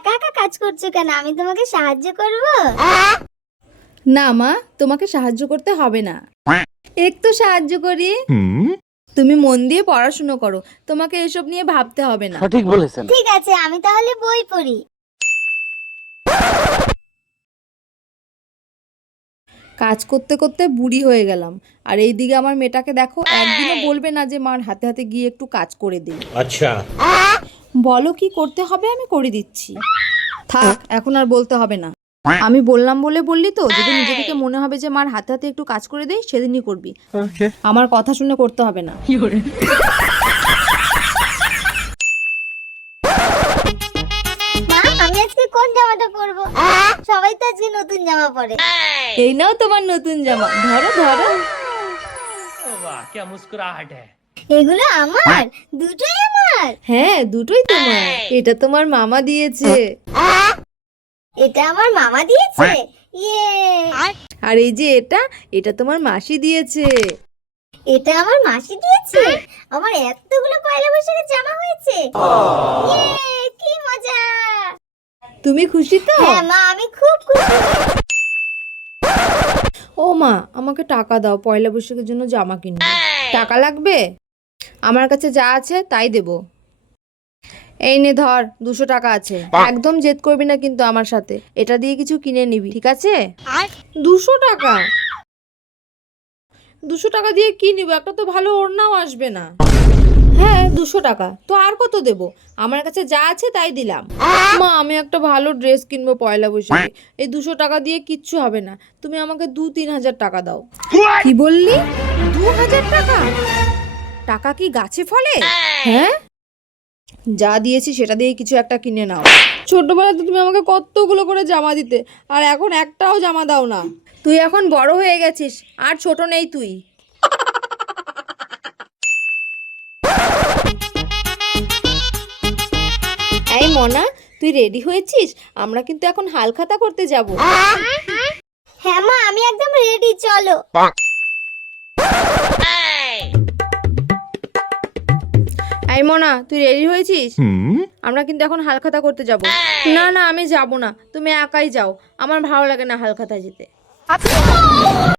একা একা কাজ করছো কেন? আমি তোমাকে সাহায্য করব। না মা, তোমাকে সাহায্য করতে হবে না। একটু সাহায্য করি। তুমি মন দিয়ে পড়াশুনো করো, তোমাকে এসব নিয়ে ভাবতে হবে না। সঠিক বলেছেন। ঠিক আছে, আমি তাহলে বই পড়ি। কাজ করতে করতে বুড়ি হয়ে গেলাম, আর এইদিকে আমার মেয়েটাকে দেখো, একদিনও বলবে না যে মার হাতে হাতে গিয়ে একটু কাজ করে দিই। अच्छा বলো কি করতে হবে, আমি করে দিচ্ছি। থাক, এখন আর বলতে হবে না। আমি বললাম বলে বললি তো, যদি নিজে থেকে মনে হবে যে মার হাতে হাতে একটু কাজ করে দেই, সেদিনই করবি। আমার কথা শুনে করতে হবে না। মা, আমি আজকে কোন জামাটা পরবো? সবাই তো আজকে নতুন জামা পরে। এই নাও তোমার নতুন জামা, ধরো ধরো। वाह क्या मुस्कुराहट है। এগুলো আমার, দুটোই আমার। হ্যাঁ, দুটোই তোমার। এটা তোমার মামা দিয়েছে। এটা আমার মামা দিয়েছে। ইয়ে, আর এই যে এটা তোমার মাসি দিয়েছে। এটা আমার মাসি দিয়েছে। আমার এতগুলো পয়লা বৈশাখের জামা হয়েছে। ইয়ে, কি মজা। তুমি খুশি তো? হ্যাঁ মা, আমি খুব খুশি। ও মা, আমাকে টাকা দাও, পয়লা বৈশাখের জন্য জামা কিনবো। টাকা লাগবে? আমার কাছে যা আছে তাই দেব। এই নে ধর, 200 টাকা আছে। একদম জেদ করবি না কিন্তু আমার সাথে, এটা দিয়ে কিছু কিনে নিবি, ঠিক আছে? 200 টাকা? 200 টাকা দিয়ে কি নিব? একটা তো ভালো ওড়নাও আসবে না। হ্যাঁ, 200 টাকা তো আর কত দেব? আমার কাছে যা আছে তাই দিলাম। মা, আমি একটা ভালো ড্রেস কিনবো পয়লা বৈশাখে, এই 200 টাকা দিয়ে কিচ্ছু হবে না। তুমি আমাকে 2-3 হাজার টাকা দাও। কি বললি? 2000 টাকা? টাকা কি গাছে ফলে? হ্যাঁ, যা দিয়েছি সেটা দিয়ে কিছু একটা কিনে নাও। ছোটবেলাতে তুমি আমাকে কতগুলো করে জামা দিতে, আর এখন একটাও জামা দাও না। তুই এখন বড় হয়ে গেছিস, আর ছোট নেই তুই। এই মনা, তুই রেডি হয়েছিস? আমরা কিন্তু এখন হালখাতা করতে যাব। হ্যাঁ মা, আমি একদম রেডি, চলো। এই মনা, তুই রেডি হয়েছিস? আমরা কিন্তু এখন হালখাতা করতে যাব। না না, আমি যাব না, তুমি একাই যাও, আমার ভালো লাগে না হালখাতা যেতে।